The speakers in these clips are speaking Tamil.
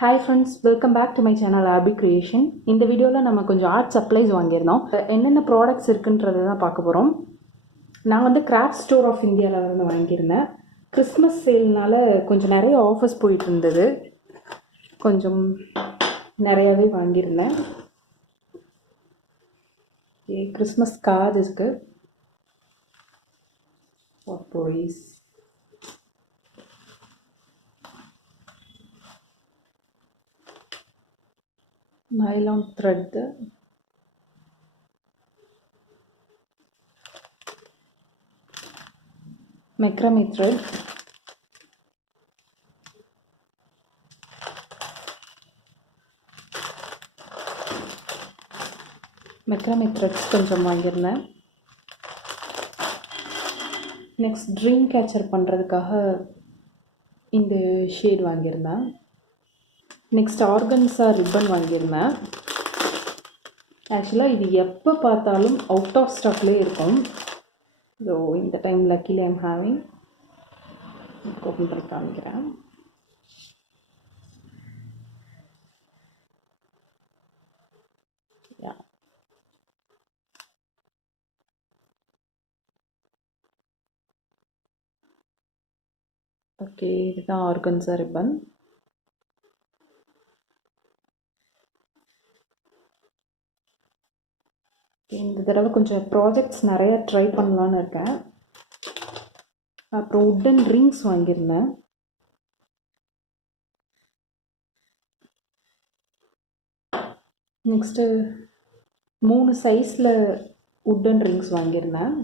Hi friends, welcome back to my channel Abby Creation. இந்த வீடியோல நம்ம கொஞ்சம் ஆர்ட் சப்ளைஸ் வாங்கியிருந்தோம். என்னென்ன ப்ராடக்ட்ஸ் இருக்குன்றதை தான் பார்க்க போகிறோம். நான் வந்து கிராஃப்ட் ஸ்டோர் ஆஃப் இந்தியாவில் வந்து வாங்கியிருந்தேன். கிறிஸ்மஸ் சேல்னால கொஞ்சம் நிறைய ஆஃபர்ஸ் போயிட்டு இருந்தது. கொஞ்சம் நிறையாவே வாங்கியிருந்தேன். கிறிஸ்மஸ் கார்டு இருக்கு. Price nylon thread, macrame thread, macrame threads கொஞ்சம் வாங்கியிருந்தேன். நெக்ஸ்ட் ட்ரீம் கேச்சர் பண்ணுறதுக்காக இந்த ஷேட் வாங்கியிருந்தேன். நெக்ஸ்ட் ஆர்கன்ஸா ரிப்பன் வாங்கியிருந்தேன். ஆக்சுவலாக இது எப்போ பார்த்தாலும் அவுட் ஆஃப் ஸ்டாக்லேயே இருக்கும். ஸோ இந்த time luckily I'm having open பண்ணி காமிக்கிறேன். ஓகே, இதுதான் ஆர்கன்ஸா ரிப்பன். இந்த தடவை கொஞ்சம் ப்ராஜெக்ட்ஸ் நிறைய ட்ரை பண்ணலான்னு இருக்கேன். அப்புறம் உட்டன் ரிங்ஸ் வாங்கியிருந்தேன். நெக்ஸ்ட்டு 3 சைஸில் உட்டன் ரிங்ஸ் வாங்கியிருந்தேன்.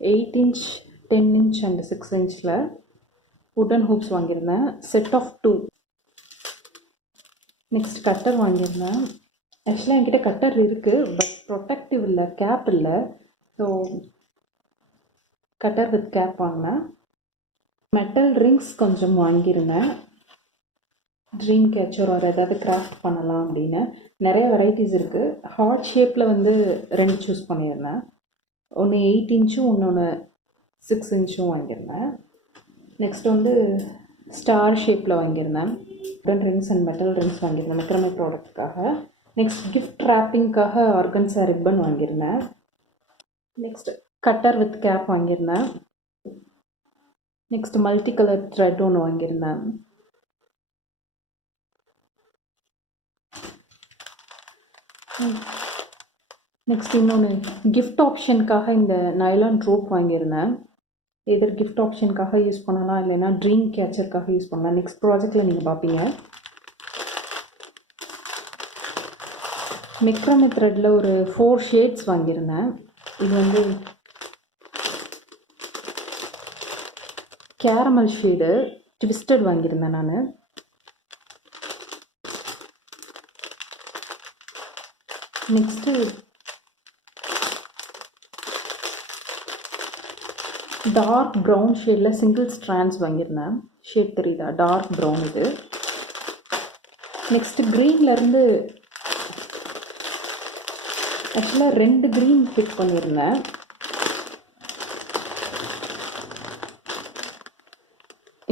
8 inch, 10 inch and 6 inchல உட்டன் ஹூப்ஸ் வாங்கியிருந்தேன். Set of 2. நெக்ஸ்ட் கட்டர் வாங்கியிருந்தேன். ஆக்சுவலாக என்கிட்ட கட்டர் இருக்குது, பட் ப்ரொடெக்டிவ் இல்லை, கேப் இல்லை. ஸோ கட்டர் வித் கேப் வாங்கினேன். மெட்டல் ரிங்ஸ் கொஞ்சம் வாங்கியிருந்தேன். ட்ரீம் கேச்சர் ஒரு ஏதாவது கிராஃப்ட் பண்ணலாம் அப்படின்னு. நிறைய வெரைட்டிஸ் இருக்குது. ஹார்ட் ஷேப்பில் வந்து 2 சூஸ் பண்ணியிருந்தேன். ஒன்று 8 inchும் இன்னொன்று 6 inchும் வாங்கியிருந்தேன். நெக்ஸ்ட் வந்து ஸ்டார் ஷேப்பில் வாங்கியிருந்தேன். Wooden rings and metal rings வாங்கியிருந்தேன் மெக்ரமே ப்ராடக்ட்டுக்காக. நெக்ஸ்ட் கிஃப்ட் ரேப்பிங்காக ஆர்கன்ஸா ரிப்பன் வாங்கியிருந்தேன். நெக்ஸ்ட் கட்டர் வித் கேப் வாங்கியிருந்தேன். நெக்ஸ்ட் மல்டி கலர் த்ரெட் ஒன்று வாங்கியிருந்தேன். நெக்ஸ்ட் இன்னொன்று கிஃப்ட் ஆப்ஷனுக்காக இந்த நைலான் ரோப் வாங்கியிருந்தேன். எதர் கிஃப்ட் ஆப்ஷனுக்காக யூஸ் பண்ணலாம், இல்லைன்னா ட்ரீம் கேச்சருக்காக யூஸ் பண்ணலாம். நெக்ஸ்ட் ப்ராஜெக்டில் நீங்கள் பார்ப்பீங்க. மெக்ரமே த்ரெட்டில் ஒரு 4 ஷேட்ஸ் வாங்கியிருந்தேன். இது வந்து கேரமல் ஷேடு ட்விஸ்டட் வாங்கியிருந்தேன் நான். நெக்ஸ்ட்டு டார்க் ப்ரௌன் ஷேடில் சிங்கிள் ஸ்ட்ராண்ட்ஸ் வாங்கியிருந்தேன். ஷேட் தெரியுதா? டார்க் ப்ரௌன் இது. நெக்ஸ்ட்டு க்ரீன்லேருந்து ஆக்சுவலாக 2 க்ரீன் பிக் பண்ணியிருந்தேன்.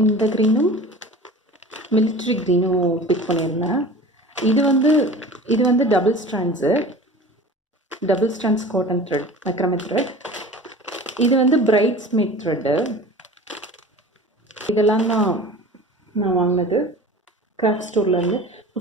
இந்த க்ரீனும் மிலிட்ரி க்ரீனும் பிக் பண்ணியிருந்தேன். இது வந்து double strands cotton thread, macrame thread. இது வந்து பிரைட்ஸ்மேட் த்ரெட்டு. இதெல்லாம் தான் நான் வாங்கினது கிராஃப்ட் ஸ்டோர்லேருந்து.